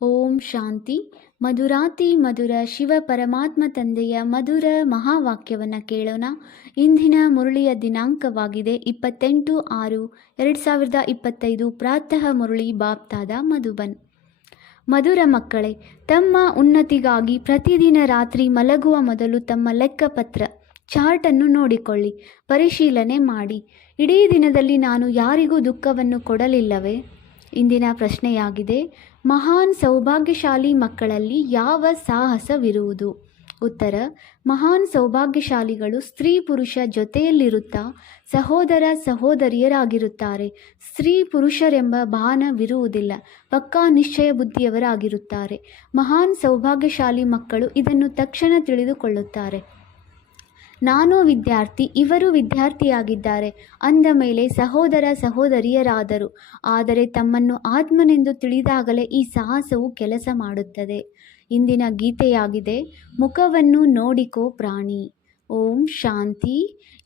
ಓಂ ಶಾಂತಿ. ಮಧುರಾತಿ ಮಧುರ ಶಿವ ಪರಮಾತ್ಮ ತಂದೆಯ ಮಧುರ ಮಹಾವಾಕ್ಯವನ್ನು ಕೇಳೋಣ. ಇಂದಿನ ಮುರಳಿಯ ದಿನಾಂಕವಾಗಿದೆ 28/6/2025. ಪ್ರಾತಃ ಮುರಳಿ ಬಾಪ್ತಾದ ಮಧುಬನ್. ಮಧುರ ಮಕ್ಕಳೇ, ತಮ್ಮ ಉನ್ನತಿಗಾಗಿ ಪ್ರತಿದಿನ ರಾತ್ರಿ ಮಲಗುವ ಮೊದಲು ತಮ್ಮ ಲೆಕ್ಕಪತ್ರ ಚಾರ್ಟನ್ನು ನೋಡಿಕೊಳ್ಳಿ, ಪರಿಶೀಲನೆ ಮಾಡಿ. ಇಡೀ ದಿನದಲ್ಲಿ ನಾನು ಯಾರಿಗೂ ದುಃಖವನ್ನು ಕೊಡಲಿಲ್ಲವೇ? ಇಂದಿನ ಪ್ರಶ್ನೆಯಾಗಿದೆ, ಮಹಾನ್ ಸೌಭಾಗ್ಯಶಾಲಿ ಮಕ್ಕಳಲ್ಲಿ ಯಾವ ಸಾಹಸವಿರುವುದು? ಉತ್ತರ: ಮಹಾನ್ ಸೌಭಾಗ್ಯಶಾಲಿಗಳು ಸ್ತ್ರೀ ಪುರುಷ ಜೊತೆಯಲ್ಲಿರುತ್ತಾ ಸಹೋದರ ಸಹೋದರಿಯರಾಗಿರುತ್ತಾರೆ. ಸ್ತ್ರೀ ಪುರುಷರೆಂಬ ಭಾನವಿರುವುದಿಲ್ಲ, ಪಕ್ಕಾ ನಿಶ್ಚಯ ಬುದ್ಧಿಯವರಾಗಿರುತ್ತಾರೆ. ಮಹಾನ್ ಸೌಭಾಗ್ಯಶಾಲಿ ಮಕ್ಕಳು ಇದನ್ನು ತಕ್ಷಣ ತಿಳಿದುಕೊಳ್ಳುತ್ತಾರೆ. ನಾನು ವಿದ್ಯಾರ್ಥಿ, ಇವರು ವಿದ್ಯಾರ್ಥಿಯಾಗಿದ್ದಾರೆ ಅಂದ ಮೇಲೆ ಸಹೋದರ ಸಹೋದರಿಯರಾದರು. ಆದರೆ ತಮ್ಮನ್ನು ಆತ್ಮನೆಂದು ತಿಳಿದಾಗಲೇ ಈ ಸಾಹಸವು ಕೆಲಸ ಮಾಡುತ್ತದೆ. ಇಂದಿನ ಗೀತೆಯಾಗಿದೆ, ಮುಖವನ್ನು ನೋಡಿಕೋ ಪ್ರಾಣಿ. ಓಂ ಶಾಂತಿ.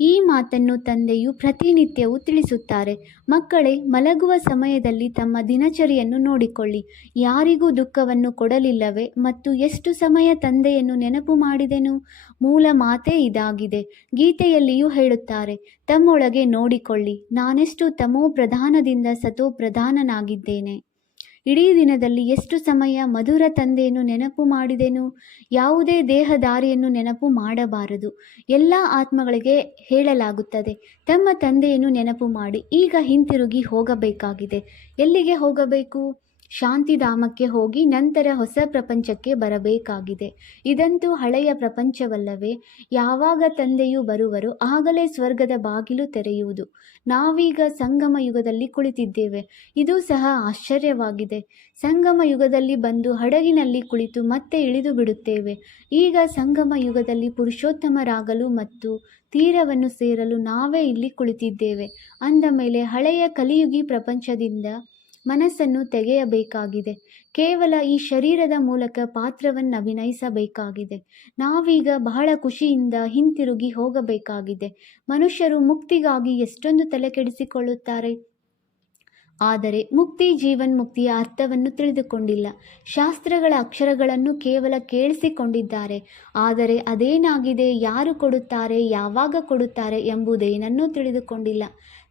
ಈ ಮಾತನ್ನು ತಂದೆಯು ಪ್ರತಿನಿತ್ಯವೂ ತಿಳಿಸುತ್ತಾರೆ. ಮಕ್ಕಳೇ, ಮಲಗುವ ಸಮಯದಲ್ಲಿ ತಮ್ಮ ದಿನಚರಿಯನ್ನು ನೋಡಿಕೊಳ್ಳಿ. ಯಾರಿಗೂ ದುಃಖವನ್ನು ಕೊಡಲಿಲ್ಲವೇ ಮತ್ತು ಎಷ್ಟು ಸಮಯ ತಂದೆಯನ್ನು ನೆನಪು ಮಾಡಿದೆನು? ಮೂಲ ಮಾತೇ ಇದಾಗಿದೆ. ಗೀತೆಯಲ್ಲಿಯೂ ಹೇಳುತ್ತಾರೆ, ತಮ್ಮೊಳಗೆ ನೋಡಿಕೊಳ್ಳಿ, ನಾನೆಷ್ಟು ತಮೋ ಪ್ರಧಾನದಿಂದ ಸತೋ ಪ್ರಧಾನನಾಗಿದ್ದೇನೆ. ಇಡೀ ದಿನದಲ್ಲಿ ಎಷ್ಟು ಸಮಯ ಮಧುರ ತಂದೆಯನ್ನು ನೆನಪು ಮಾಡಿದೆನು? ಯಾವುದೇ ದೇಹದಾರಿಯನ್ನು ನೆನಪು ಮಾಡಬಾರದು. ಎಲ್ಲ ಆತ್ಮಗಳಿಗೆ ಹೇಳಲಾಗುತ್ತದೆ, ತಮ್ಮ ತಂದೆಯನ್ನು ನೆನಪು ಮಾಡಿ. ಈಗ ಹಿಂತಿರುಗಿ ಹೋಗಬೇಕಾಗಿದೆ. ಎಲ್ಲಿಗೆ ಹೋಗಬೇಕು? ಶಾಂತಿಧಾಮಕ್ಕೆ ಹೋಗಿ ನಂತರ ಹೊಸ ಪ್ರಪಂಚಕ್ಕೆ ಬರಬೇಕಾಗಿದೆ. ಇದಂತೂ ಹಳೆಯ ಪ್ರಪಂಚವಲ್ಲವೇ? ಯಾವಾಗ ತಂದೆಯು ಬರುವರೋ ಆಗಲೇ ಸ್ವರ್ಗದ ಬಾಗಿಲು ತೆರೆಯುವುದು. ನಾವೀಗ ಸಂಗಮ ಯುಗದಲ್ಲಿ ಕುಳಿತಿದ್ದೇವೆ. ಇದು ಸಹ ಆಶ್ಚರ್ಯವಾಗಿದೆ. ಸಂಗಮ ಯುಗದಲ್ಲಿ ಬಂದು ಹಡಗಿನಲ್ಲಿ ಕುಳಿತು ಮತ್ತೆ ಇಳಿದು ಬಿಡುತ್ತೇವೆ. ಈಗ ಸಂಗಮ ಯುಗದಲ್ಲಿ ಪುರುಷೋತ್ತಮರಾಗಲು ಮತ್ತು ತೀರವನ್ನು ಸೇರಲು ನಾವೇ ಇಲ್ಲಿ ಕುಳಿತಿದ್ದೇವೆ. ಅಂದ ಮೇಲೆ ಹಳೆಯ ಕಲಿಯುಗಿ ಪ್ರಪಂಚದಿಂದ ಮನಸ್ಸನ್ನು ತೆಗೆಯಬೇಕಾಗಿದೆ. ಕೇವಲ ಈ ಶರೀರದ ಮೂಲಕ ಪಾತ್ರವನ್ನು ಅಭಿನಯಿಸಬೇಕಾಗಿದೆ. ನಾವೀಗ ಬಹಳ ಖುಷಿಯಿಂದ ಹಿಂತಿರುಗಿ ಹೋಗಬೇಕಾಗಿದೆ. ಮನುಷ್ಯರು ಮುಕ್ತಿಗಾಗಿ ಎಷ್ಟೊಂದು ತಲೆಕೆಡಿಸಿಕೊಳ್ಳುತ್ತಾರೆ, ಆದರೆ ಮುಕ್ತಿ ಜೀವನ್ಮುಕ್ತಿಯ ಅರ್ಥವನ್ನು ತಿಳಿದುಕೊಂಡಿಲ್ಲ. ಶಾಸ್ತ್ರಗಳ ಅಕ್ಷರಗಳನ್ನು ಕೇವಲ ಕೇಳಿಸಿಕೊಂಡಿದ್ದಾರೆ, ಆದರೆ ಅದೇನಾಗಿದೆ, ಯಾರು ಕೊಡುತ್ತಾರೆ, ಯಾವಾಗ ಕೊಡುತ್ತಾರೆ ಎಂಬುದೇನನ್ನೂ ತಿಳಿದುಕೊಂಡಿಲ್ಲ.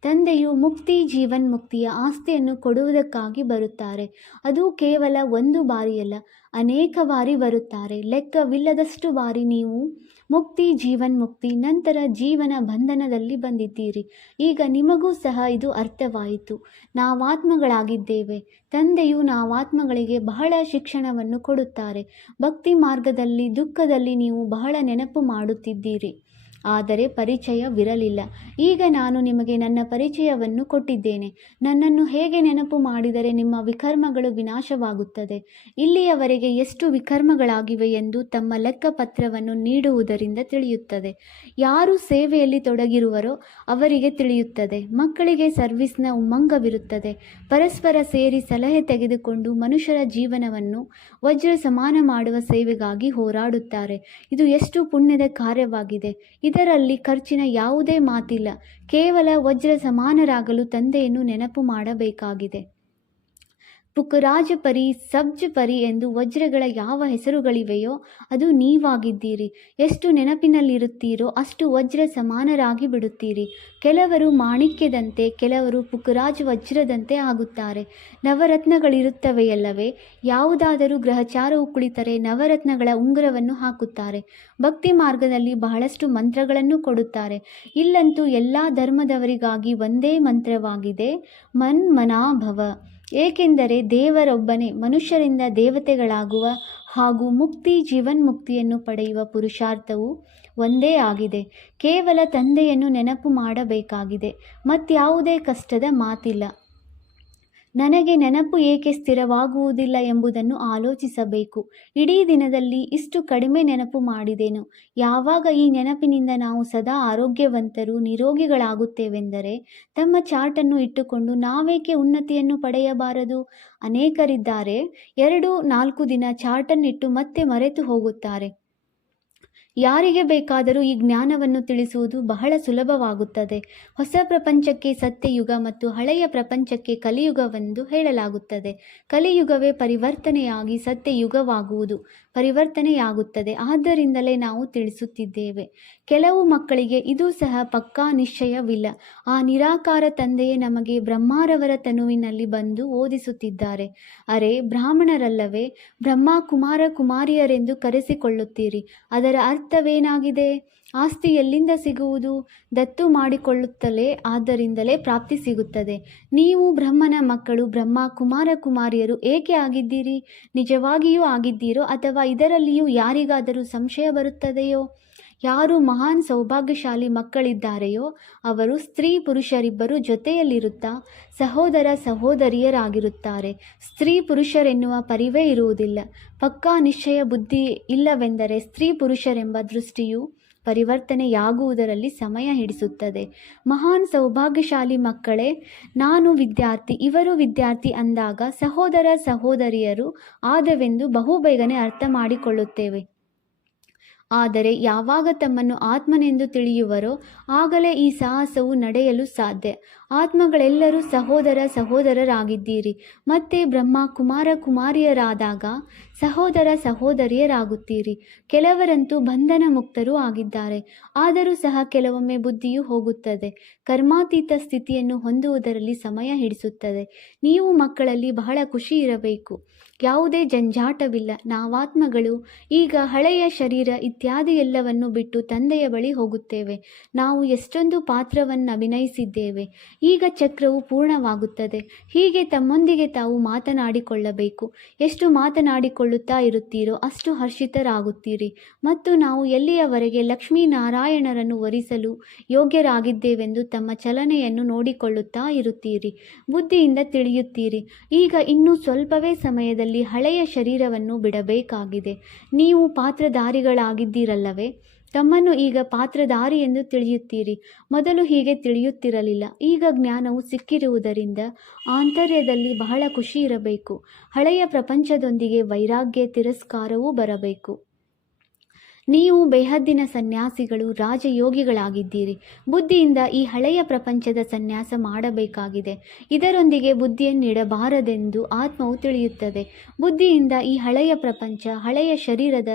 ತಂದೆಯು ಮುಕ್ತಿ ಜೀವನ್ಮುಕ್ತಿಯ ಆಸ್ತಿಯನ್ನು ಕೊಡುವುದಕ್ಕಾಗಿ ಬರುತ್ತಾರೆ. ಅದು ಕೇವಲ ಒಂದು ಬಾರಿಯಲ್ಲ, ಅನೇಕ ಬಾರಿ ಬರುತ್ತಾರೆ. ಲೆಕ್ಕವಿಲ್ಲದಷ್ಟು ಬಾರಿ ನೀವು ಮುಕ್ತಿ ಜೀವನ್ಮುಕ್ತಿ ನಂತರ ಜೀವನ ಬಂಧನದಲ್ಲಿ ಬಂದಿದ್ದೀರಿ. ಈಗ ನಿಮಗೂ ಸಹ ಇದು ಅರ್ಥವಾಯಿತು. ನಾವಾತ್ಮಗಳಾಗಿದ್ದೇವೆ. ತಂದೆಯು ನಾವಾತ್ಮಗಳಿಗೆ ಬಹಳ ಶಿಕ್ಷಣವನ್ನು ಕೊಡುತ್ತಾರೆ. ಭಕ್ತಿ ಮಾರ್ಗದಲ್ಲಿ ದುಃಖದಲ್ಲಿ ನೀವು ಬಹಳ ನೆನಪು ಮಾಡುತ್ತಿದ್ದೀರಿ, ಆದರೆ ಪರಿಚಯವಿರಲಿಲ್ಲ. ಈಗ ನಾನು ನಿಮಗೆ ನನ್ನ ಪರಿಚಯವನ್ನು ಕೊಟ್ಟಿದ್ದೇನೆ. ನನ್ನನ್ನು ಹೇಗೆ ನೆನಪು ಮಾಡಿದರೆ ನಿಮ್ಮ ವಿಕರ್ಮಗಳು ವಿನಾಶವಾಗುತ್ತದೆ. ಇಲ್ಲಿಯವರೆಗೆ ಎಷ್ಟು ವಿಕರ್ಮಗಳಾಗಿವೆ ಎಂದು ತಮ್ಮ ಲೆಕ್ಕಪತ್ರವನ್ನು ನೀಡುವುದರಿಂದ ತಿಳಿಯುತ್ತದೆ. ಯಾರು ಸೇವೆಯಲ್ಲಿ ತೊಡಗಿರುವರೋ ಅವರಿಗೆ ತಿಳಿಯುತ್ತದೆ. ಮಕ್ಕಳಿಗೆ ಸರ್ವಿಸ್ನ ಉಮ್ಮಂಗವಿರುತ್ತದೆ. ಪರಸ್ಪರ ಸೇರಿ ಸಲಹೆ ತೆಗೆದುಕೊಂಡು ಮನುಷ್ಯರ ಜೀವನವನ್ನು ವಜ್ರ ಸಮಾನ ಮಾಡುವ ಸೇವೆಗಾಗಿ ಹೋರಾಡುತ್ತಾರೆ. ಇದು ಎಷ್ಟು ಪುಣ್ಯದ ಕಾರ್ಯವಾಗಿದೆ. ಇದರಲ್ಲಿ ಖರ್ಚಿನ ಯಾವುದೇ ಮಾತಿಲ್ಲ. ಕೇವಲ ವಜ್ರ ಸಮಾನರಾಗಲು ತಂದೆಯನ್ನು ನೆನಪು ಮಾಡಬೇಕಾಗಿದೆ. ಪುಕ್ಕರಾಜ ಪರಿ, ಸಬ್ಜ ಪರಿ ಎಂದು ವಜ್ರಗಳ ಯಾವ ಹೆಸರುಗಳಿವೆಯೋ ಅದು ನೀವಾಗಿದ್ದೀರಿ. ಎಷ್ಟು ನೆನಪಿನಲ್ಲಿರುತ್ತೀರೋ ಅಷ್ಟು ವಜ್ರ ಸಮಾನರಾಗಿ ಬಿಡುತ್ತೀರಿ. ಕೆಲವರು ಮಾಣಿಕ್ಯದಂತೆ, ಕೆಲವರು ಪುಕ್ಕರಾಜ ವಜ್ರದಂತೆ ಆಗುತ್ತಾರೆ. ನವರತ್ನಗಳಿರುತ್ತವೆಯಲ್ಲವೇ? ಯಾವುದಾದರೂ ಗ್ರಹಚಾರವು ಕುಳಿತರೆ ನವರತ್ನಗಳ ಉಂಗುರವನ್ನು ಹಾಕುತ್ತಾರೆ. ಭಕ್ತಿ ಮಾರ್ಗದಲ್ಲಿ ಬಹಳಷ್ಟು ಮಂತ್ರಗಳನ್ನು ಕೊಡುತ್ತಾರೆ. ಇಲ್ಲಂತೂ ಎಲ್ಲ ಧರ್ಮದವರಿಗಾಗಿ ಒಂದೇ ಮಂತ್ರವಾಗಿದೆ, ಮನ್ಮನಾಭವ. ಏಕೆಂದರೆ ದೇವರೊಬ್ಬನೇ. ಮನುಷ್ಯರಿಂದ ದೇವತೆಗಳಾಗುವ ಹಾಗೂ ಮುಕ್ತಿ ಜೀವನ್ಮುಕ್ತಿಯನ್ನು ಪಡೆಯುವ ಪುರುಷಾರ್ಥವು ಒಂದೇ ಆಗಿದೆ. ಕೇವಲ ತಂದೆಯನ್ನು ನೆನಪು ಮಾಡಬೇಕಾಗಿದೆ. ಮತ್ಯಾವುದೇ ಕಷ್ಟದ ಮಾತಿಲ್ಲ. ನನಗೆ ನೆನಪು ಏಕೆ ಸ್ಥಿರವಾಗುವುದಿಲ್ಲ ಎಂಬುದನ್ನು ಆಲೋಚಿಸಬೇಕು. ಇಡೀ ದಿನದಲ್ಲಿ ಇಷ್ಟು ಕಡಿಮೆ ನೆನಪು ಮಾಡಿದೆನು. ಯಾವಾಗ ಈ ನೆನಪಿನಿಂದ ನಾವು ಸದಾ ಆರೋಗ್ಯವಂತರು ನಿರೋಗಿಗಳಾಗುತ್ತೇವೆಂದರೆ ತಮ್ಮ ಚಾರ್ಟನ್ನು ಇಟ್ಟುಕೊಂಡು ನಾವೇಕೆ ಉನ್ನತಿಯನ್ನು ಪಡೆಯಬಾರದು? ಅನೇಕರಿದ್ದಾರೆ, 2-4 ದಿನ ಚಾರ್ಟನ್ನಿಟ್ಟು ಮತ್ತೆ ಮರೆತು ಹೋಗುತ್ತಾರೆ. ಯಾರಿಗೆ ಬೇಕಾದರೂ ಈ ಜ್ಞಾನವನ್ನು ತಿಳಿಸುವುದು ಬಹಳ ಸುಲಭವಾಗುತ್ತದೆ. ಹೊಸ ಪ್ರಪಂಚಕ್ಕೆ ಸತ್ಯಯುಗ ಮತ್ತು ಹಳೆಯ ಪ್ರಪಂಚಕ್ಕೆ ಕಲಿಯುಗವೆಂದು ಹೇಳಲಾಗುತ್ತದೆ. ಕಲಿಯುಗವೇ ಪರಿವರ್ತನೆಯಾಗಿ ಸತ್ಯಯುಗವಾಗುವುದು ಪರಿವರ್ತನೆಯಾಗುತ್ತದೆ. ಆದ್ದರಿಂದಲೇ ನಾವು ತಿಳಿಸುತ್ತಿದ್ದೇವೆ. ಕೆಲವು ಮಕ್ಕಳಿಗೆ ಇದು ಸಹ ಪಕ್ಕಾ ನಿಶ್ಚಯವಿಲ್ಲ. ಆ ನಿರಾಕಾರ ತಂದೆಯೇ ನಮಗೆ ಬ್ರಹ್ಮಾರವರ ತನುವಿನಲ್ಲಿ ಬಂದು ಓದಿಸುತ್ತಿದ್ದಾರೆ. ಅರೆ, ಬ್ರಾಹ್ಮಣರಲ್ಲವೇ? ಬ್ರಹ್ಮ ಕುಮಾರ ಕುಮಾರಿಯರೆಂದು ಕರೆಸಿಕೊಳ್ಳುತ್ತೀರಿ. ಅದರ ಅರ್ಥವೇನಾಗಿದೆ? ಆಸ್ತಿ ಎಲ್ಲಿಂದ ಸಿಗುವುದು? ದತ್ತು ಮಾಡಿಕೊಳ್ಳುತ್ತಲೇ, ಆದ್ದರಿಂದಲೇ ಪ್ರಾಪ್ತಿ ಸಿಗುತ್ತದೆ. ನೀವು ಬ್ರಹ್ಮನ ಮಕ್ಕಳು, ಬ್ರಹ್ಮ ಕುಮಾರ ಕುಮಾರಿಯರು ಏಕೆ ಆಗಿದ್ದೀರಿ? ನಿಜವಾಗಿಯೂ ಆಗಿದ್ದೀರೋ ಅಥವಾ ಇದರಲ್ಲಿಯೂ ಯಾರಿಗಾದರೂ ಸಂಶಯ ಬರುತ್ತದೆಯೋ? ಯಾರು ಮಹಾನ್ ಸೌಭಾಗ್ಯಶಾಲಿ ಮಕ್ಕಳಿದ್ದಾರೆಯೋ ಅವರು ಸ್ತ್ರೀ ಪುರುಷರಿಬ್ಬರು ಜೊತೆಯಲ್ಲಿರುತ್ತಾ ಸಹೋದರ ಸಹೋದರಿಯರಾಗಿರುತ್ತಾರೆ. ಸ್ತ್ರೀ ಪುರುಷರೆನ್ನುವ ಪರಿವೇ ಇರುವುದಿಲ್ಲ. ಪಕ್ಕಾ ನಿಶ್ಚಯ ಬುದ್ಧಿ ಇಲ್ಲವೆಂದರೆ ಸ್ತ್ರೀ ಪುರುಷರೆಂಬ ದೃಷ್ಟಿಯು ಪರಿವರ್ತನೆಯಾಗುವುದರಲ್ಲಿ ಸಮಯ ಹಿಡಿಸುತ್ತದೆ. ಮಹಾನ್ ಸೌಭಾಗ್ಯಶಾಲಿ ಮಕ್ಕಳೇ, ನಾನು ವಿದ್ಯಾರ್ಥಿ, ಇವರು ವಿದ್ಯಾರ್ಥಿ ಅಂದಾಗ ಸಹೋದರ ಸಹೋದರಿಯರು ಆದವೆಂದು ಬಹುಬೇಗನೆ ಅರ್ಥ ಮಾಡಿಕೊಳ್ಳುತ್ತೇವೆ. ಆದರೆ ಯಾವಾಗ ತಮ್ಮನ್ನು ಆತ್ಮನೆಂದು ತಿಳಿಯುವರೋ ಆಗಲೇ ಈ ಸಾಹಸವು ನಡೆಯಲು ಸಾಧ್ಯ. ಆತ್ಮಗಳೆಲ್ಲರೂ ಸಹೋದರ ಸಹೋದರರಾಗಿದ್ದೀರಿ. ಮತ್ತೆ ಬ್ರಹ್ಮ ಕುಮಾರ ಕುಮಾರಿಯರಾದಾಗ ಸಹೋದರ ಸಹೋದರಿಯರಾಗುತ್ತೀರಿ. ಕೆಲವರಂತೂ ಬಂಧನ ಮುಕ್ತರೂ ಆಗಿದ್ದಾರೆ. ಆದರೂ ಸಹ ಕೆಲವೊಮ್ಮೆ ಬುದ್ಧಿಯು ಹೋಗುತ್ತದೆ. ಕರ್ಮಾತೀತ ಸ್ಥಿತಿಯನ್ನು ಹೊಂದುವುದರಲ್ಲಿ ಸಮಯ ಹಿಡಿಸುತ್ತದೆ. ನೀವು ಮಕ್ಕಳಲ್ಲಿ ಬಹಳ ಖುಷಿ ಇರಬೇಕು. ಯಾವುದೇ ಜಂಜಾಟವಿಲ್ಲ. ನಾವಾತ್ಮಗಳು ಈಗ ಹಳೆಯ ಶರೀರ ಇತ್ಯಾದಿ ಎಲ್ಲವನ್ನು ಬಿಟ್ಟು ತಂದೆಯ ಬಳಿ ಹೋಗುತ್ತೇವೆ. ನಾವು ಎಷ್ಟೊಂದು ಪಾತ್ರವನ್ನು ಅಭಿನಯಿಸಿದ್ದೇವೆ. ಈಗ ಚಕ್ರವು ಪೂರ್ಣವಾಗುತ್ತದೆ. ಹೀಗೆ ತಮ್ಮೊಂದಿಗೆ ತಾವು ಮಾತನಾಡಿಕೊಳ್ಳಬೇಕು. ಎಷ್ಟು ಮಾತನಾಡಿಕೊಳ್ಳುತ್ತಾ ಇರುತ್ತೀರೋ ಅಷ್ಟು ಹರ್ಷಿತರಾಗುತ್ತೀರಿ. ಮತ್ತು ನಾವು ಎಲ್ಲಿಯವರೆಗೆ ಲಕ್ಷ್ಮೀನಾರಾಯಣರನ್ನು ವರಿಸಲು ಯೋಗ್ಯರಾಗಿದ್ದೇವೆಂದು ತಮ್ಮ ಚಲನೆಯನ್ನು ನೋಡಿಕೊಳ್ಳುತ್ತಾ ಇರುತ್ತೀರಿ. ಬುದ್ಧಿಯಿಂದ ತಿಳಿಯುತ್ತೀರಿ. ಈಗ ಇನ್ನೂ ಸ್ವಲ್ಪವೇ ಸಮಯದಲ್ಲಿ ಹಳೆಯ ಶರೀರವನ್ನು ಬಿಡಬೇಕಾಗಿದೆ. ನೀವು ಪಾತ್ರಧಾರಿಗಳಾಗಿದ್ದೀರಲ್ಲವೇ? ತಮ್ಮನ್ನು ಈಗ ಪಾತ್ರಧಾರಿ ಎಂದು ತಿಳಿಯುತ್ತೀರಿ. ಮೊದಲು ಹೀಗೆ ತಿಳಿಯುತ್ತಿರಲಿಲ್ಲ. ಈಗ ಜ್ಞಾನವು ಸಿಕ್ಕಿರುವುದರಿಂದ ಆಂತರ್ಯದಲ್ಲಿ ಬಹಳ ಖುಷಿ ಇರಬೇಕು. ಹಳೆಯ ಪ್ರಪಂಚದೊಂದಿಗೆ ವೈರಾಗ್ಯ ತಿರಸ್ಕಾರವೂ ಬರಬೇಕು. ನೀವು ಬೇಹದ್ದಿನ ಸನ್ಯಾಸಿಗಳು, ರಾಜಯೋಗಿಗಳಾಗಿದ್ದೀರಿ. ಬುದ್ಧಿಯಿಂದ ಈ ಹಳೆಯ ಪ್ರಪಂಚದ ಸನ್ಯಾಸ ಮಾಡಬೇಕಾಗಿದೆ. ಇದರೊಂದಿಗೆ ಬುದ್ಧಿಯನ್ನಿಡಬಾರದೆಂದು ಆತ್ಮವು ತಿಳಿಯುತ್ತದೆ. ಬುದ್ಧಿಯಿಂದ ಈ ಹಳೆಯ ಪ್ರಪಂಚ, ಹಳೆಯ ಶರೀರದ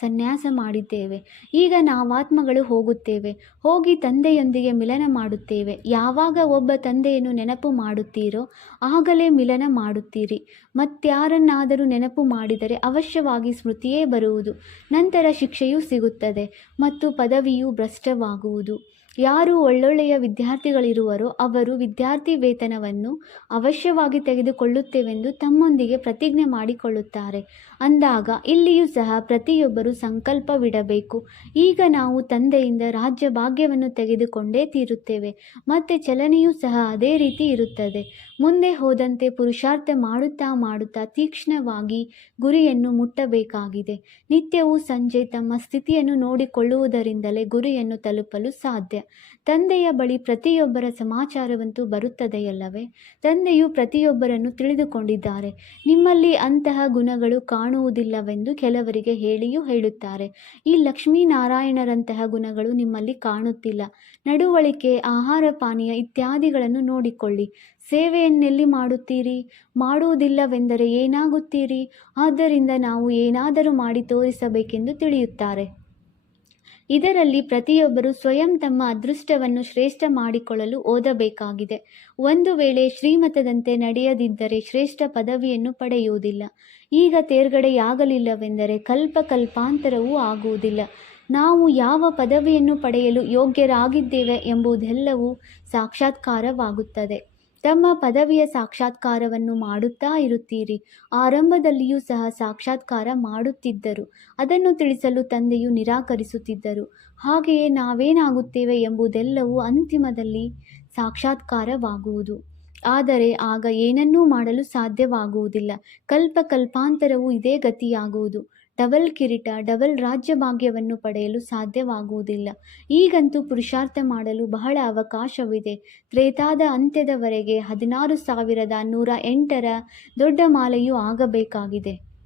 ಸನ್ಯಾಸ ಮಾಡಿದ್ದೇವೆ. ಈಗ ನಾವಾತ್ಮಗಳು ಹೋಗುತ್ತೇವೆ. ಹೋಗಿ ತಂದೆಯೊಂದಿಗೆ ಮಿಲನ ಮಾಡುತ್ತೇವೆ. ಯಾವಾಗ ಒಬ್ಬ ತಂದೆಯನ್ನು ನೆನಪು ಮಾಡುತ್ತೀರೋ ಆಗಲೇ ಮಿಲನ ಮಾಡುತ್ತೀರಿ. ಮತ್ಯಾರನ್ನಾದರೂ ನೆನಪು ಮಾಡಿದರೆ ಅವಶ್ಯವಾಗಿ ಸ್ಮೃತಿಯೇ ಬರುವುದು. ನಂತರ ಶಿಕ್ಷೆಯೂ ಸಿಗುತ್ತದೆ ಮತ್ತು ಪದವಿಯೂ ಭ್ರಷ್ಟವಾಗುವುದು. ಯಾರು ಒಳ್ಳೊಳ್ಳೆಯ ವಿದ್ಯಾರ್ಥಿಗಳಿರುವರೋ ಅವರು ವಿದ್ಯಾರ್ಥಿ ವೇತನವನ್ನು ಅವಶ್ಯವಾಗಿ ತೆಗೆದುಕೊಳ್ಳುತ್ತೇವೆಂದು ತಮ್ಮೊಂದಿಗೆ ಪ್ರತಿಜ್ಞೆ ಮಾಡಿಕೊಳ್ಳುತ್ತಾರೆ. ಅಂದಾಗ ಇಲ್ಲಿಯೂ ಸಹ ಪ್ರತಿಯೊಬ್ಬರೂ ಸಂಕಲ್ಪವಿಡಬೇಕು. ಈಗ ನಾವು ತಂದೆಯಿಂದ ರಾಜ್ಯ ಭಾಗ್ಯವನ್ನು ತೆಗೆದುಕೊಂಡೇ ತೀರುತ್ತೇವೆ. ಮತ್ತೆ ಚಲನೆಯೂ ಸಹ ಅದೇ ರೀತಿ ಇರುತ್ತದೆ. ಮುಂದೆ ಹೋದಂತೆ ಪುರುಷಾರ್ಥ ಮಾಡುತ್ತಾ ಮಾಡುತ್ತಾ ತೀಕ್ಷ್ಣವಾಗಿ ಗುರಿಯನ್ನು ಮುಟ್ಟಬೇಕಾಗಿದೆ. ನಿತ್ಯವೂ ಸಂಜೆ ತಮ್ಮ ಸ್ಥಿತಿಯನ್ನು ನೋಡಿಕೊಳ್ಳುವುದರಿಂದಲೇ ಗುರಿಯನ್ನು ತಲುಪಲು ಸಾಧ್ಯ. ತಂದೆಯ ಬಳಿ ಪ್ರತಿಯೊಬ್ಬರ ಸಮಾಚಾರವಂತೂ ಬರುತ್ತದೆಯಲ್ಲವೇ? ತಂದೆಯು ಪ್ರತಿಯೊಬ್ಬರನ್ನು ತಿಳಿದುಕೊಂಡಿದ್ದಾರೆ. ನಿಮ್ಮಲ್ಲಿ ಅಂತಹ ಗುಣಗಳು ಕಾಣುವುದಿಲ್ಲವೆಂದು ಕೆಲವರಿಗೆ ಹೇಳಿಯೂ ಹೇಳುತ್ತಾರೆ. ಈ ಲಕ್ಷ್ಮೀನಾರಾಯಣರಂತಹ ಗುಣಗಳು ನಿಮ್ಮಲ್ಲಿ ಕಾಣುತ್ತಿಲ್ಲ. ನಡವಳಿಕೆ, ಆಹಾರ ಪಾನೀಯ ಇತ್ಯಾದಿಗಳನ್ನು ನೋಡಿಕೊಳ್ಳಿ. ಸೇವೆಯನ್ನೆಲ್ಲಿ ಮಾಡುತ್ತೀರಿ? ಮಾಡುವುದಿಲ್ಲವೆಂದರೆ ಏನಾಗುತ್ತೀರಿ? ಆದ್ದರಿಂದ ನಾವು ಏನಾದರೂ ಮಾಡಿ ತೋರಿಸಬೇಕೆಂದು ತಿಳಿಯುತ್ತಾರೆ. ಇದರಲ್ಲಿ ಪ್ರತಿಯೊಬ್ಬರು ಸ್ವಯಂ ತಮ್ಮ ಅದೃಷ್ಟವನ್ನು ಶ್ರೇಷ್ಠ ಮಾಡಿಕೊಳ್ಳಲು ಓದಬೇಕಾಗಿದೆ. ಒಂದು ವೇಳೆ ಶ್ರೀಮತದಂತೆ ನಡೆಯದಿದ್ದರೆ ಶ್ರೇಷ್ಠ ಪದವಿಯನ್ನು ಪಡೆಯುವುದಿಲ್ಲ. ಈಗ ತೇರ್ಗಡೆಯಾಗಲಿಲ್ಲವೆಂದರೆ ಕಲ್ಪಾಂತರವೂ ಆಗುವುದಿಲ್ಲ. ನಾವು ಯಾವ ಪದವಿಯನ್ನು ಪಡೆಯಲು ಯೋಗ್ಯರಾಗಿದ್ದೇವೆ ಎಂಬುದೆಲ್ಲವೂ ಸಾಕ್ಷಾತ್ಕಾರವಾಗುತ್ತದೆ. ತಮ್ಮ ಪದವಿಯ ಸಾಕ್ಷಾತ್ಕಾರವನ್ನು ಮಾಡುತ್ತಾ ಇರುತ್ತೀರಿ. ಆರಂಭದಲ್ಲಿಯೂ ಸಹ ಸಾಕ್ಷಾತ್ಕಾರ ಮಾಡುತ್ತಿದ್ದರು. ಅದನ್ನು ತಿಳಿಸಲು ತಂದೆಯು ನಿರಾಕರಿಸುತ್ತಿದ್ದರು. ಹಾಗೆಯೇ ನಾವೇನಾಗುತ್ತೇವೆ ಎಂಬುದೆಲ್ಲವೂ ಅಂತಿಮದಲ್ಲಿ ಸಾಕ್ಷಾತ್ಕಾರವಾಗುವುದು. ಆದರೆ ಆಗ ಏನನ್ನೂ ಮಾಡಲು ಸಾಧ್ಯವಾಗುವುದಿಲ್ಲ. ಕಲ್ಪಾಂತರವೂ ಇದೇ ಗತಿಯಾಗುವುದು. ಡಬಲ್ ಕಿರೀಟ, ಡಬಲ್ ರಾಜ್ಯ ಭಾಗ್ಯವನ್ನು ಪಡೆಯಲು ಸಾಧ್ಯವಾಗುವುದಿಲ್ಲ. ಈಗಂತೂ ಪುರುಷಾರ್ಥ ಮಾಡಲು ಬಹಳ ಅವಕಾಶವಿದೆ. ತ್ರೇತಾದ ಅಂತ್ಯದವರೆಗೆ 16,108ರ ದೊಡ್ಡ ಮಾಲೆಯೂ ಆಗಬೇಕಾಗಿದೆ.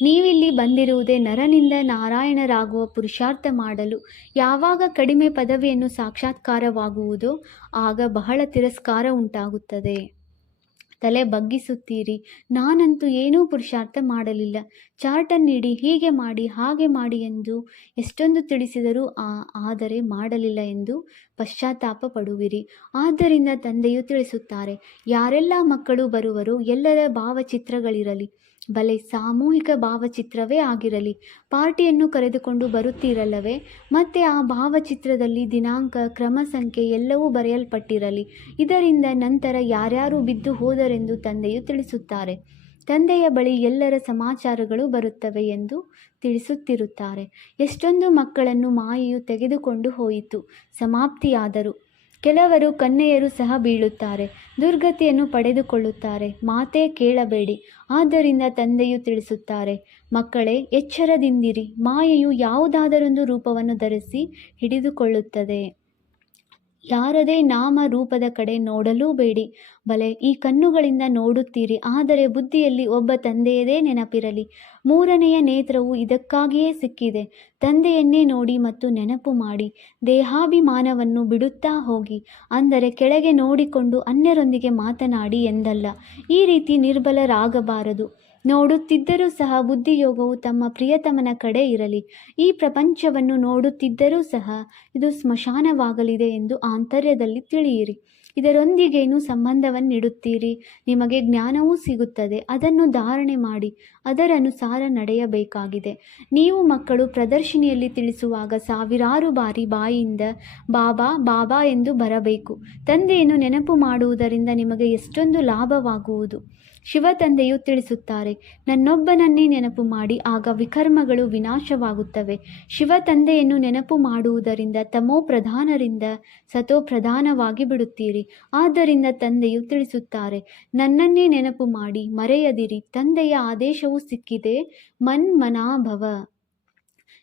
ನೀವಿಲ್ಲಿ ಬಂದಿರುವುದೇ ನರನಿಂದ ನಾರಾಯಣರಾಗುವ ಪುರುಷಾರ್ಥ ಮಾಡಲು. ಯಾವಾಗ ಕಡಿಮೆ ಪದವಿಯನ್ನು ಸಾಕ್ಷಾತ್ಕಾರವಾಗುವುದೋ ಆಗ ಬಹಳ ತಿರಸ್ಕಾರ ಉಂಟಾಗುತ್ತದೆ. ತಲೆ ಬಗ್ಗಿಸುತ್ತೀರಿ. ನಾನಂತೂ ಏನೂ ಪುರುಷಾರ್ಥ ಮಾಡಲಿಲ್ಲ, ಚಾರ್ಟನ್ನೀಡಿ, ಹೀಗೆ ಮಾಡಿ ಹಾಗೆ ಮಾಡಿ ಎಂದು ಎಷ್ಟೊಂದು ತಿಳಿಸಿದರೂ ಆದರೆ ಮಾಡಲಿಲ್ಲ ಎಂದು ಪಶ್ಚಾತ್ತಾಪ ಪಡುವಿರಿ. ಆದ್ದರಿಂದ ತಂದೆಯು ತಿಳಿಸುತ್ತಾರೆ, ಯಾರೆಲ್ಲ ಮಕ್ಕಳು ಬರುವರೋ ಎಲ್ಲರ ಭಾವಚಿತ್ರಗಳಿರಲಿ, ಬಲೆ ಸಾಮೂಹಿಕ ಭಾವಚಿತ್ರವೇ ಆಗಿರಲಿ. ಪಾರ್ಟಿಯನ್ನು ಕರೆದುಕೊಂಡು ಬರುತ್ತೀರಲ್ಲವೇ, ಮತ್ತೆ ಆ ಭಾವಚಿತ್ರದಲ್ಲಿ ದಿನಾಂಕ, ಕ್ರಮ ಸಂಖ್ಯೆ ಎಲ್ಲವೂ ಬರೆಯಲ್ಪಟ್ಟಿರಲಿ. ಇದರಿಂದ ನಂತರ ಯಾರ್ಯಾರು ಬಿದ್ದು ಹೋದರೆಂದು ತಂದೆಯು ತಿಳಿಸುತ್ತಾರೆ. ತಂದೆಯ ಬಳಿ ಎಲ್ಲರ ಸಮಾಚಾರಗಳು ಬರುತ್ತವೆ ಎಂದು ತಿಳಿಸುತ್ತಿರುತ್ತಾರೆ. ಎಷ್ಟೊಂದು ಮಕ್ಕಳನ್ನು ಮಾಯೆಯು ತೆಗೆದುಕೊಂಡು ಹೋಯಿತು, ಸಮಾಪ್ತಿಯಾದರು. ಕೆಲವರು ಕನ್ಯೆಯರು ಸಹ ಬೀಳುತ್ತಾರೆ, ದುರ್ಗತಿಯನ್ನು ಪಡೆದುಕೊಳ್ಳುತ್ತಾರೆ. ಮಾತೇ ಕೇಳಬೇಡಿ. ಆದ್ದರಿಂದ ತಂದೆಯು ತಿಳಿಸುತ್ತಾರೆ, ಮಕ್ಕಳೇ, ಎಚ್ಚರದಿಂದಿರಿ. ಮಾಯೆಯು ಯಾವುದಾದರೊಂದು ರೂಪವನ್ನು ಧರಿಸಿ ಹಿಡಿದುಕೊಳ್ಳುತ್ತದೆ. ಯಾರದೇ ನಾಮ ರೂಪದ ಕಡೆ ನೋಡಲೂ ಬೇಡಿ. ಬಲೆ ಈ ಕಣ್ಣುಗಳಿಂದ ನೋಡುತ್ತೀರಿ, ಆದರೆ ಬುದ್ಧಿಯಲ್ಲಿ ಒಬ್ಬ ತಂದೆಯದೇ ನೆನಪಿರಲಿ. ಮೂರನೆಯ ನೇತ್ರವು ಇದಕ್ಕಾಗಿಯೇ ಸಿಕ್ಕಿದೆ. ತಂದೆಯನ್ನೇ ನೋಡಿ ಮತ್ತು ನೆನಪು ಮಾಡಿ. ದೇಹಾಭಿಮಾನವನ್ನು ಬಿಡುತ್ತಾ ಹೋಗಿ, ಅಂದರೆ ಕೆಳಗೆ ನೋಡಿಕೊಂಡು ಅನ್ಯರೊಂದಿಗೆ ಮಾತನಾಡಿ ಎಂದಲ್ಲ. ಈ ರೀತಿ ನಿರ್ಬಲರಾಗಬಾರದು. ನೋಡುತ್ತಿದ್ದರೂ ಸಹ ಬುದ್ಧಿಯೋಗವು ತಮ್ಮ ಪ್ರಿಯತಮನ ಕಡೆ ಇರಲಿ. ಈ ಪ್ರಪಂಚವನ್ನು ನೋಡುತ್ತಿದ್ದರೂ ಸಹ ಇದು ಸ್ಮಶಾನವಾಗಲಿದೆ ಎಂದು ಆಂತರ್ಯದಲ್ಲಿ ತಿಳಿಯಿರಿ. ಇದರೊಂದಿಗೇನು ಸಂಬಂಧವನ್ನಿಡುತ್ತೀರಿ? ನಿಮಗೆ ಜ್ಞಾನವೂ ಸಿಗುತ್ತದೆ, ಅದನ್ನು ಧಾರಣೆ ಮಾಡಿ ಅದರನುಸಾರ ನಡೆಯಬೇಕಾಗಿದೆ. ನೀವು ಮಕ್ಕಳು ಪ್ರದರ್ಶಿನಿಯಲ್ಲಿ ತಿಳಿಸುವಾಗ ಸಾವಿರಾರು ಬಾರಿ ಬಾಯಿಯಿಂದ ಬಾಬಾ ಬಾಬಾ ಎಂದು ಬರಬೇಕು. ತಂದೆಯನ್ನು ನೆನಪು ಮಾಡುವುದರಿಂದ ನಿಮಗೆ ಎಷ್ಟೊಂದು ಲಾಭವಾಗುವುದು. ಶಿವ ತಂದೆಯು ತಿಳಿಸುತ್ತಾರೆ, ನನ್ನೊಬ್ಬನನ್ನೇ ನೆನಪು ಮಾಡಿ, ಆಗ ವಿಕರ್ಮಗಳು ವಿನಾಶವಾಗುತ್ತವೆ. ಶಿವ ತಂದೆಯನ್ನು ನೆನಪು ಮಾಡುವುದರಿಂದ ತಮೋ ಪ್ರಧಾನರಿಂದ ಸತೋ ಪ್ರಧಾನವಾಗಿ ಬಿಡುತ್ತೀರಿ. ಆದ್ದರಿಂದ ತಂದೆಯು ತಿಳಿಸುತ್ತಾರೆ, ನನ್ನನ್ನೇ ನೆನಪು ಮಾಡಿ, ಮರೆಯದಿರಿ. ತಂದೆಯ ಆದೇಶವು ಸಿಕ್ಕಿದೆ, ಮನ್ಮನಾಭವ.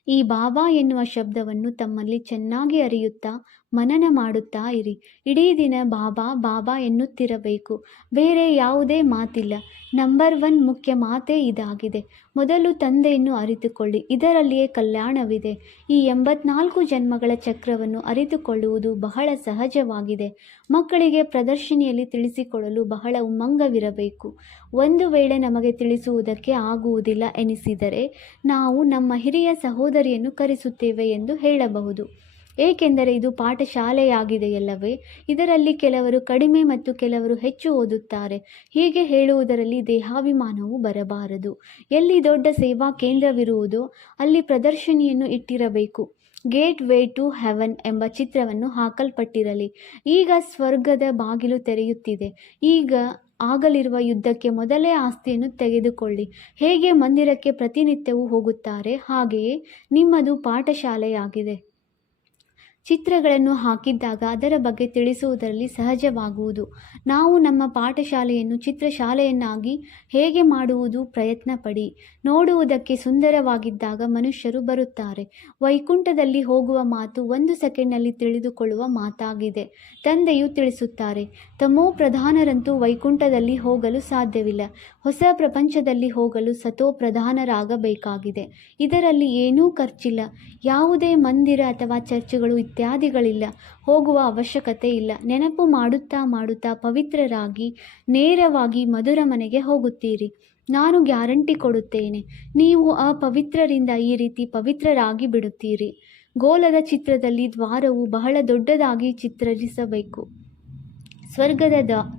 ಈ ಬಾಬಾ ಎನ್ನುವ ಶಬ್ದವನ್ನು ತಮ್ಮಲ್ಲಿ ಚೆನ್ನಾಗಿ ಅರಿಯುತ್ತಾ ಮನನ ಮಾಡುತ್ತಾ ಇರಿ. ಇಡೀ ದಿನ ಬಾಬಾ ಬಾಬಾ ಎನ್ನುತ್ತಿರಬೇಕು, ಬೇರೆ ಯಾವುದೇ ಮಾತಿಲ್ಲ. ನಂಬರ್ 1 ಮುಖ್ಯ ಮಾತೇ ಇದಾಗಿದೆ. ಮೊದಲು ತಂದೆಯನ್ನು ಅರಿತುಕೊಳ್ಳಿ, ಇದರಲ್ಲಿಯೇ ಕಲ್ಯಾಣವಿದೆ. ಈ 84 ಜನ್ಮಗಳ ಚಕ್ರವನ್ನು ಅರಿತುಕೊಳ್ಳುವುದು ಬಹಳ ಸಹಜವಾಗಿದೆ. ಮಕ್ಕಳಿಗೆ ಪ್ರದರ್ಶನಿಯಲ್ಲಿ ತಿಳಿಸಿಕೊಡಲು ಬಹಳ ಉಮ್ಮಂಗವಿರಬೇಕು. ಒಂದು ವೇಳೆ ನಮಗೆ ತಿಳಿಸುವುದಕ್ಕೆ ಆಗುವುದಿಲ್ಲ ಎನಿಸಿದರೆ ನಾವು ನಮ್ಮ ಹಿರಿಯ ಸಹೋದರಿಯನ್ನು ಕರೆಸುತ್ತೇವೆ ಎಂದು ಹೇಳಬಹುದು. ಏಕೆಂದರೆ ಇದು ಪಾಠಶಾಲೆಯಾಗಿದೆಯಲ್ಲವೇ. ಇದರಲ್ಲಿ ಕೆಲವರು ಕಡಿಮೆ ಮತ್ತು ಕೆಲವರು ಹೆಚ್ಚು ಓದುತ್ತಾರೆ. ಹೀಗೆ ಹೇಳುವುದರಲ್ಲಿ ದೇಹಾಭಿಮಾನವು ಬರಬಾರದು. ಎಲ್ಲಿ ದೊಡ್ಡ ಸೇವಾ ಕೇಂದ್ರವಿರುವುದೋ ಅಲ್ಲಿ ಪ್ರದರ್ಶನಿಯನ್ನು ಇಟ್ಟಿರಬೇಕು. ಗೇಟ್ ವೇ ಟು ಹೆವನ್ ಎಂಬ ಚಿತ್ರವನ್ನು ಹಾಕಲ್ಪಟ್ಟಿರಲಿ. ಈಗ ಸ್ವರ್ಗದ ಬಾಗಿಲು ತೆರೆಯುತ್ತಿದೆ. ಈಗ ಆಗಲಿರುವ ಯುದ್ಧಕ್ಕೆ ಮೊದಲೇ ಆಸ್ತಿಯನ್ನು ತೆಗೆದುಕೊಳ್ಳಿ. ಹೇಗೆ ಮಂದಿರಕ್ಕೆ ಪ್ರತಿನಿತ್ಯವೂ ಹೋಗುತ್ತಾರೆ, ಹಾಗೆಯೇ ನಿಮ್ಮದು ಪಾಠಶಾಲೆಯಾಗಿದೆ. ಚಿತ್ರಗಳನ್ನು ಹಾಕಿದ್ದಾಗ ಅದರ ಬಗ್ಗೆ ತಿಳಿಸುವುದರಲ್ಲಿ ಸಹಜವಾಗುವುದು. ನಾವು ನಮ್ಮ ಪಾಠಶಾಲೆಯನ್ನು ಚಿತ್ರಶಾಲೆಯನ್ನಾಗಿ ಹೇಗೆ ಮಾಡುವುದು ಪ್ರಯತ್ನ ಪಡಿ. ನೋಡುವುದಕ್ಕೆ ಸುಂದರವಾಗಿದ್ದಾಗ ಮನುಷ್ಯರು ಬರುತ್ತಾರೆ. ವೈಕುಂಠದಲ್ಲಿ ಹೋಗುವ ಮಾತು 1 ಸೆಕೆಂಡ್ನಲ್ಲಿ ತಿಳಿದುಕೊಳ್ಳುವ ಮಾತಾಗಿದೆ. ತಂದೆಯು ತಿಳಿಸುತ್ತಾರೆ, ತಮೋ ಪ್ರಧಾನರಂತೂ ವೈಕುಂಠದಲ್ಲಿ ಹೋಗಲು ಸಾಧ್ಯವಿಲ್ಲ. ಹೊಸ ಪ್ರಪಂಚದಲ್ಲಿ ಹೋಗಲು ಸತೋ ಪ್ರಧಾನರಾಗಬೇಕಾಗಿದೆ. ಇದರಲ್ಲಿ ಏನೂ ಖರ್ಚಿಲ್ಲ. ಯಾವುದೇ ಮಂದಿರ ಅಥವಾ ಚರ್ಚ್ಗಳು ಇತ್ಯಾದಿಗಳಿಲ್ಲ. ಹೋಗುವ ಅವಶ್ಯಕತೆ ಇಲ್ಲ. ನೆನಪು ಮಾಡುತ್ತಾ ಮಾಡುತ್ತಾ ಪವಿತ್ರರಾಗಿ ನೇರವಾಗಿ ಮಧುರ ಮನೆಗೆ ಹೋಗುತ್ತೀರಿ. ನಾನು ಗ್ಯಾರಂಟಿ ಕೊಡುತ್ತೇನೆ, ನೀವು ಅಪವಿತ್ರರಿಂದ ಈ ರೀತಿ ಪವಿತ್ರರಾಗಿ ಬಿಡುತ್ತೀರಿ. ಗೋಲದ ಚಿತ್ರದಲ್ಲಿ ದ್ವಾರವು ಬಹಳ ದೊಡ್ಡದಾಗಿ ಚಿತ್ರಿಸಬೇಕು. ಸ್ವರ್ಗದ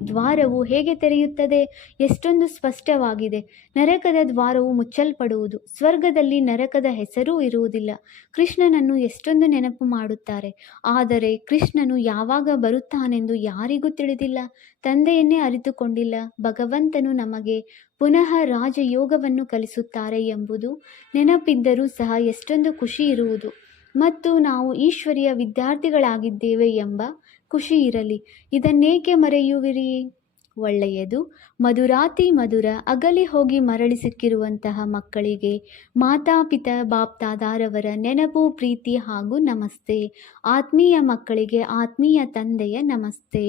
ದ್ವಾರವು ಹೇಗೆ ತೆರೆಯುತ್ತದೆ? ಎಷ್ಟೊಂದು ಸ್ಪಷ್ಟವಾಗಿದೆ. ನರಕದ ದ್ವಾರವು ಮುಚ್ಚಲ್ಪಡುವುದು. ಸ್ವರ್ಗದಲ್ಲಿ ನರಕದ ಹೆಸರೂ ಇರುವುದಿಲ್ಲ. ಕೃಷ್ಣನನ್ನು ಎಷ್ಟೊಂದು ನೆನಪು ಮಾಡುತ್ತಾರೆ, ಆದರೆ ಕೃಷ್ಣನು ಯಾವಾಗ ಬರುತ್ತಾನೆಂದು ಯಾರಿಗೂ ತಿಳಿದಿಲ್ಲ. ತಂದೆಯನ್ನೇ ಅರಿತುಕೊಂಡಿಲ್ಲ. ಭಗವಂತನು ನಮಗೆ ಪುನಃ ರಾಜಯೋಗವನ್ನು ಕಲಿಸುತ್ತಾರೆ ಎಂಬುದು ನೆನಪಿದ್ದರೂ ಸಹ ಎಷ್ಟೊಂದು ಖುಷಿ ಇರುವುದು. ಮತ್ತು ನಾವು ಈಶ್ವರಿಯ ವಿದ್ಯಾರ್ಥಿಗಳಾಗಿದ್ದೇವೆ ಎಂಬ ಖುಷಿ ಇರಲಿ. ಇದನ್ನೇಕೆ ಮರೆಯುವಿರಿ? ಒಳ್ಳೆಯದು. ಮಧುರಾತಿ ಮಧುರ ಅಗಲಿ ಹೋಗಿ ಮರಳಿ ಸಿಕ್ಕಿರುವಂತಹ ಮಕ್ಕಳಿಗೆ ಮಾತಾಪಿತ ಬಾಪ್ದಾದಾರವರ ನೆನಪು, ಪ್ರೀತಿ ಹಾಗೂ ನಮಸ್ತೆ. ಆತ್ಮೀಯ ಮಕ್ಕಳಿಗೆ ಆತ್ಮೀಯ ತಂದೆಯ ನಮಸ್ತೆ.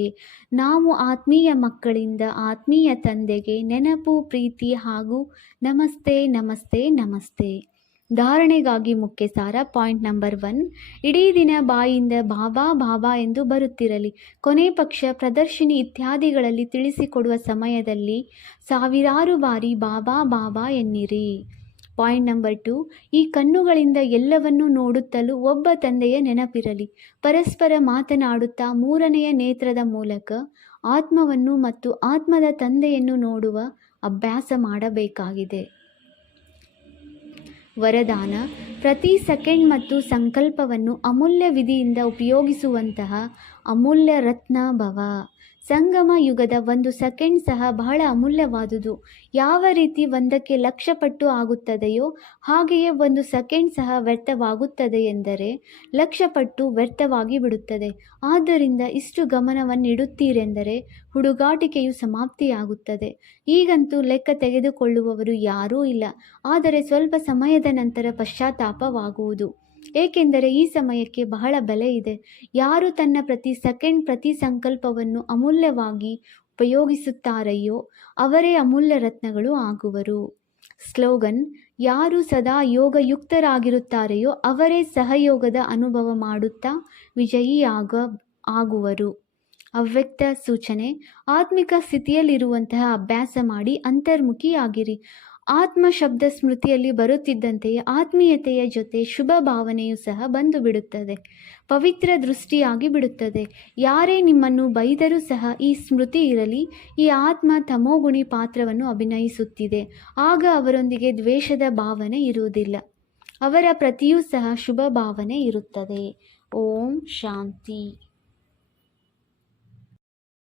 ನಾವು ಆತ್ಮೀಯ ಮಕ್ಕಳಿಂದ ಆತ್ಮೀಯ ತಂದೆಗೆ ನೆನಪು, ಪ್ರೀತಿ ಹಾಗೂ ನಮಸ್ತೆ ನಮಸ್ತೆ ನಮಸ್ತೆ. ಧಾರಣೆಗಾಗಿ ಮುಖ್ಯ ಸಾರ. ಪಾಯಿಂಟ್ ನಂಬರ್ 1, ಇಡೀ ದಿನ ಬಾಯಿಂದ ಬಾಬಾ ಬಾಬಾ ಎಂದು ಬರುತ್ತಿರಲಿ. ಕೊನೆ ಪಕ್ಷ ಪ್ರದರ್ಶಿನಿ ಇತ್ಯಾದಿಗಳಲ್ಲಿ ತಿಳಿಸಿಕೊಡುವ ಸಮಯದಲ್ಲಿ ಸಾವಿರಾರು ಬಾರಿ ಬಾಬಾ ಬಾಬಾ ಎನ್ನಿರಿ. ಪಾಯಿಂಟ್ ನಂಬರ್ 2, ಈ ಕಣ್ಣುಗಳಿಂದ ಎಲ್ಲವನ್ನೂ ನೋಡುತ್ತಲೂ ಒಬ್ಬ ತಂದೆಯ ನೆನಪಿರಲಿ. ಪರಸ್ಪರ ಮಾತನಾಡುತ್ತಾ ಮೂರನೆಯ ನೇತ್ರದ ಮೂಲಕ ಆತ್ಮವನ್ನು ಮತ್ತು ಆತ್ಮದ ತಂದೆಯನ್ನು ನೋಡುವ ಅಭ್ಯಾಸ ಮಾಡಬೇಕಾಗಿದೆ. ವರದಾನ: ಪ್ರತಿ ಸೆಕೆಂಡ್ ಮತ್ತು ಸಂಕಲ್ಪವನ್ನು ಅಮೂಲ್ಯ ವಿಧಿಯಿಂದ ಉಪಯೋಗಿಸುವಂತಹ ಅಮೂಲ್ಯ ರತ್ನ ಭವ. ಸಂಗಮ ಯುಗದ 1 ಸೆಕೆಂಡ್ ಸಹ ಬಹಳ ಅಮೂಲ್ಯವಾದುದು. ಯಾವ ರೀತಿ 1ಕ್ಕೆ ಲಕ್ಷಪಟ್ಟು ಆಗುತ್ತದೆಯೋ ಹಾಗೆಯೇ 1 ಸೆಕೆಂಡ್ ಸಹ ವ್ಯರ್ಥವಾಗುತ್ತದೆ ಎಂದರೆ ಲಕ್ಷಪಟ್ಟು ವ್ಯರ್ಥವಾಗಿ ಬಿಡುತ್ತದೆ. ಆದ್ದರಿಂದ ಇಷ್ಟು ಗಮನವನ್ನಿಡುತ್ತೀರೆಂದರೆ ಹುಡುಗಾಟಿಕೆಯು ಸಮಾಪ್ತಿಯಾಗುತ್ತದೆ. ಈಗಂತೂ ಲೆಕ್ಕ ತೆಗೆದುಕೊಳ್ಳುವವರು ಯಾರೂ ಇಲ್ಲ. ಆದರೆ ಸ್ವಲ್ಪ ಸಮಯದ ನಂತರ ಪಶ್ಚಾತ್ತಾಪವಾಗುವುದು. ಏಕೆಂದರೆ ಈ ಸಮಯಕ್ಕೆ ಬಹಳ ಬೆಲೆ ಇದೆ. ಯಾರು ತನ್ನ ಪ್ರತಿ ಸೆಕೆಂಡ್ ಪ್ರತಿ ಸಂಕಲ್ಪವನ್ನು ಅಮೂಲ್ಯವಾಗಿ ಉಪಯೋಗಿಸುತ್ತಾರೆಯೋ ಅವರೇ ಅಮೂಲ್ಯ ರತ್ನಗಳು ಆಗುವರು. ಸ್ಲೋಗನ್: ಯಾರು ಸದಾ ಯೋಗಯುಕ್ತರಾಗಿರುತ್ತಾರೆಯೋ ಅವರೇ ಸಹಯೋಗದ ಅನುಭವ ಮಾಡುತ್ತಾ ಆಗುವರು. ಅವ್ಯಕ್ತ ಸೂಚನೆ: ಆತ್ಮಿಕ ಸ್ಥಿತಿಯಲ್ಲಿರುವಂತಹ ಅಭ್ಯಾಸ ಮಾಡಿ ಅಂತರ್ಮುಖಿಯಾಗಿರಿ. ಆತ್ಮ ಶಬ್ದ ಸ್ಮೃತಿಯಲ್ಲಿ ಬರುತ್ತಿದ್ದಂತೆಯೇ ಆತ್ಮೀಯತೆಯ ಜೊತೆ ಶುಭ ಭಾವನೆಯೂ ಸಹ ಬಂದು ಬಿಡುತ್ತದೆ. ಪವಿತ್ರ ದೃಷ್ಟಿಯಾಗಿ ಬಿಡುತ್ತದೆ. ಯಾರೇ ನಿಮ್ಮನ್ನು ಬೈದರೂ ಸಹ ಈ ಸ್ಮೃತಿ ಇರಲಿ, ಈ ಆತ್ಮ ತಮೋಗುಣಿ ಪಾತ್ರವನ್ನು ಅಭಿನಯಿಸುತ್ತಿದೆ. ಆಗ ಅವರೊಂದಿಗೆ ದ್ವೇಷದ ಭಾವನೆ ಇರುವುದಿಲ್ಲ. ಅವರ ಪ್ರತಿಯೂ ಸಹ ಶುಭ ಭಾವನೆ ಇರುತ್ತದೆ. ಓಂ ಶಾಂತಿ.